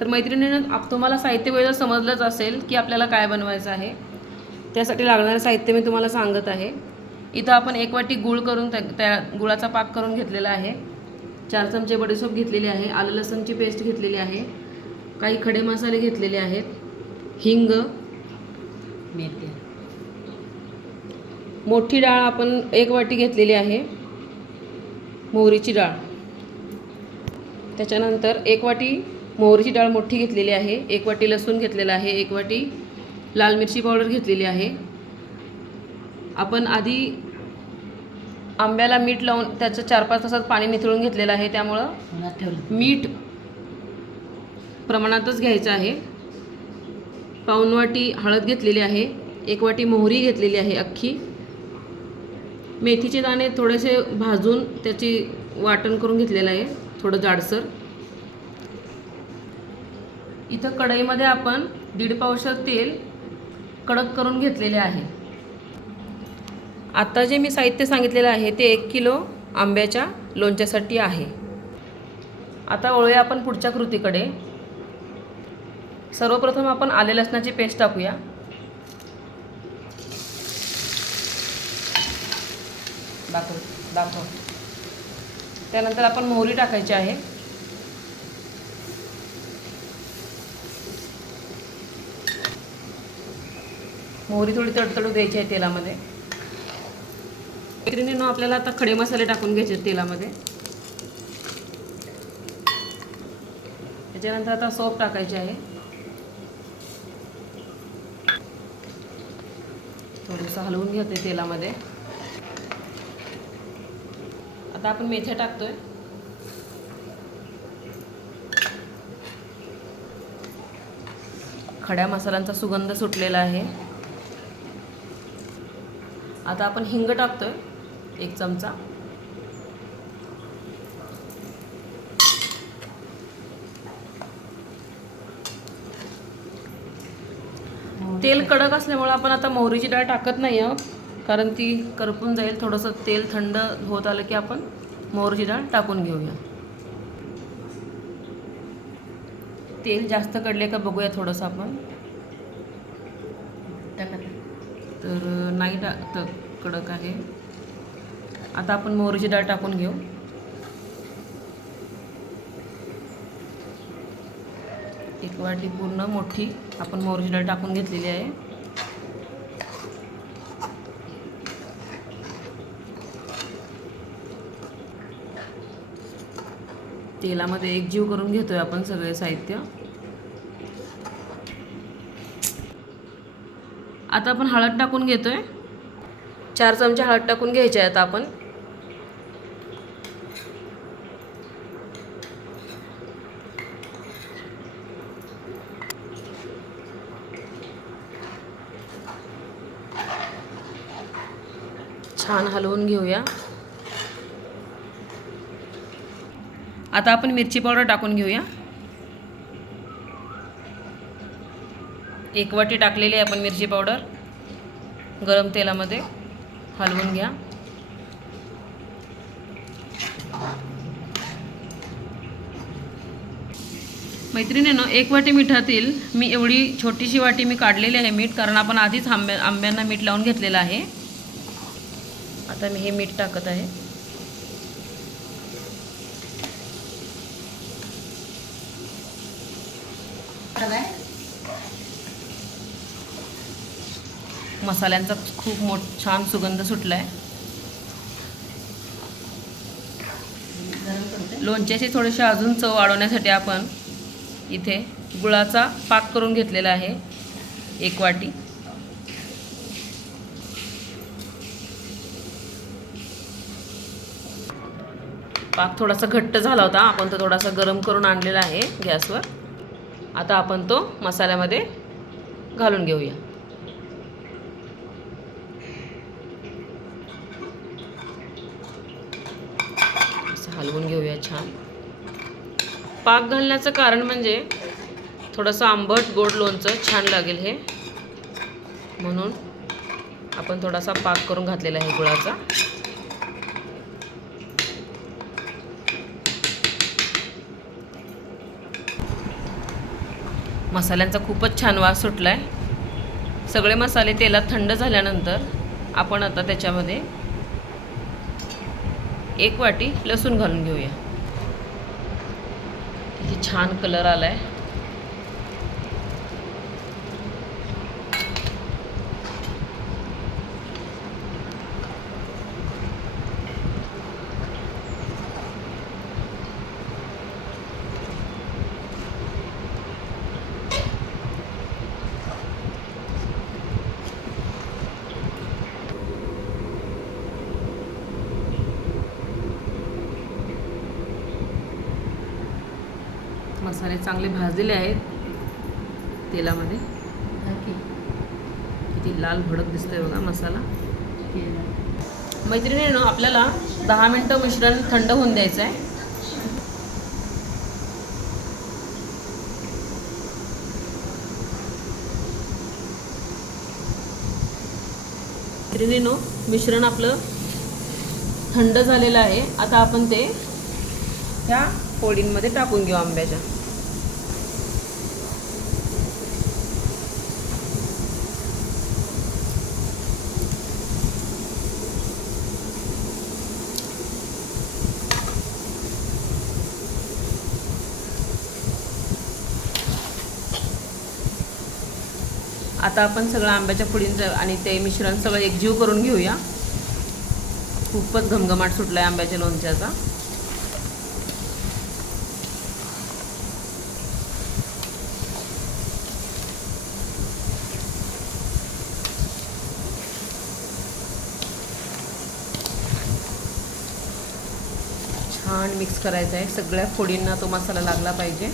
तर मैत्रिणींनो, तुम्हाला साहित्य वेळेला समजलंच असेल की आपल्याला काय बनवायचं आहे. त्यासाठी लागणारं साहित्य मी तुम्हाला सांगत आहे. इथं आपण 1 वाटी गूळ करून त्या गुळाचा पाक करून घेतलेला आहे. 4 चमचे बडीशेप घेतलेली आहे. आलं लसूणची पेस्ट घेतलेली आहे. काही खडे मसाले घेतलेले आहेत. हिंग, मेथी, मोठी डाळ आपण 1 वाटी घेतलेली आहे. मोहरीची डाळ, त्याच्यानंतर 1 वाटी मोहरीची डाळ मोठी घेतलेली आहे. 1 वाटी लसूण घेतलेला आहे. 1 वाटी लाल मिरची पावडर घेतलेली आहे. आपण आधी आंब्याला मीठ लावून त्याचं 4-5 तासात पाणी निथळून घेतलेलं आहे. त्यामुळं मीठ प्रमाणातच घ्यायचं आहे. पाऊण वाटी हळद घेतलेली आहे. 1 वाटी मोहरी घेतलेली आहे अख्खी. मेथीचे दाणे थोडेसे भाजून त्याची वाटण करून घेतलेलं आहे, थोडं जाडसर. इथं कढईमध्ये आपण 1.5 पावशेर तेल कडक करून घेतलेले आहे. आता जे मी साहित्य सांगितलेलं आहे ते 1 किलो आंब्याच्या लोणच्यासाठी आहे. आता वळूया आपण पुढच्या कृतीकडे. सर्वप्रथम आपण आले लसणाची पेस्ट टाकूया. दाखव. त्यानंतर आपण मोहरी टाकायची आहे. मोहरी थोडी तडतडू द्यायची आहे तेलामध्ये. मैत्रिणींनो, आपल्याला आता खडे मसाले टाकून घ्यायचे तेलामध्ये. त्याच्यानंतर आता सोप टाकायचे आहे. थोडंसं हलवून घेते तेलामध्ये. आता आपण मेथ्या टाकतोय. खड्या मसाल्यांचा सुगंध सुटलेला आहे. आता आपण हिंग टाकतोय 1 चमचा. तेल कडक असल्यामुळे आपण आता मोहरीची डाळ टाकत नाही आहोत, कारण ती करपून जाईल. थोडंसं तेल थंड होत आलं की आपण मोहरीची डाळ टाकून घेऊया. तेल जास्त कडले का बघूया थोडंसं आपण. तर नाही तर कडक आहे. आता आपण मोहरीची डाळ टाकून घेऊ. एक वाटी पूर्ण मोठी आपण मोहरीची डाळ टाकून घेतलेली आहे. तेलामध्ये एकजीव करून घेतोय आपण सगळे साहित्य. आता आपण हळद टाकून घेतोय. 4 चमचे हळद टाकून घ्यायची आहे आता आपण. छान हलवून घेऊया. आता आपण मिरची पावडर टाकून घेऊया. 1 वाटी टाकलेली आहे आपण मिरची पावडर. गरम तेलामध्ये हलवून घ्या. मैत्रिणींनो, 1 वाटी मिठातील मी एवढी छोटीशी वाटी मी काढलेली आहे मीठ, कारण आपण आधीच आंब्यांना मीठ लावून घेतलेलं आहे. आता मी हे मीठ टाकत आहे. मसाल्यांचा खूप छान सुगंध सुटलाय. लोणच्याची थोडीशी अजून चव वाढवण्यासाठी आपण इथे गुळाचा पाक करून घेतलेला आहे 1 वाटी. पाक थोडासा घट्ट झाला होता, आपण तो थोडासा गरम करून आणलेला आहे गॅसवर. आता आपण तो मसाल्यामध्ये घालून घेऊया. हलवून घेऊया छान. पाक घालण्याचं कारण म्हणजे थोडंसं आंबट गोड लोणचं छान लागेल हे, म्हणून आपण थोडासा पाक करून घातलेला आहे गुळाचा. मसाल्यांचा खूपच छान वास सुटला आहे. सगळे मसाले तेलात थंड झाल्यानंतर आपण आता त्याच्यामध्ये 1 वाटी लसूण घालून घेऊया. किती छान कलर आला आहे. मसाले चांगले भाजलेले आहेत तेलामध्ये. किती लाल भडक दिसतोय बघा मसाला. मैत्रिणींनो, आपल्याला 10 मिनटं मिश्रण थंड होऊन द्यायचं आहे. मैत्रिणींनो, मिश्रण आपलं थंड झालेलं आहे. आता आपण ते ह्या फोडींमध्ये टाकून घेऊ आंब्याच्या. आता आपण सगळं आंब्याच्या फोडींचं आणि ते मिश्रण सगळं एकजीव करून घेऊया. खूपच घमघमाट सुटला आहे आंब्याच्या लोणच्याचा. छान मिक्स करायचं आहे. सगळ्या फोडींना तो मसाला लागला पाहिजे.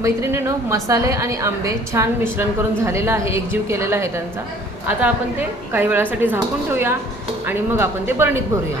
मैत्रिणींनो, मसाले आणि आंबे छान मिश्रण करून झालेलं आहे, एकजीव केलेला आहे त्यांचा. आता आपण ते काही वेळासाठी झाकून ठेवूया आणि मग आपण ते बरणीत भरूया.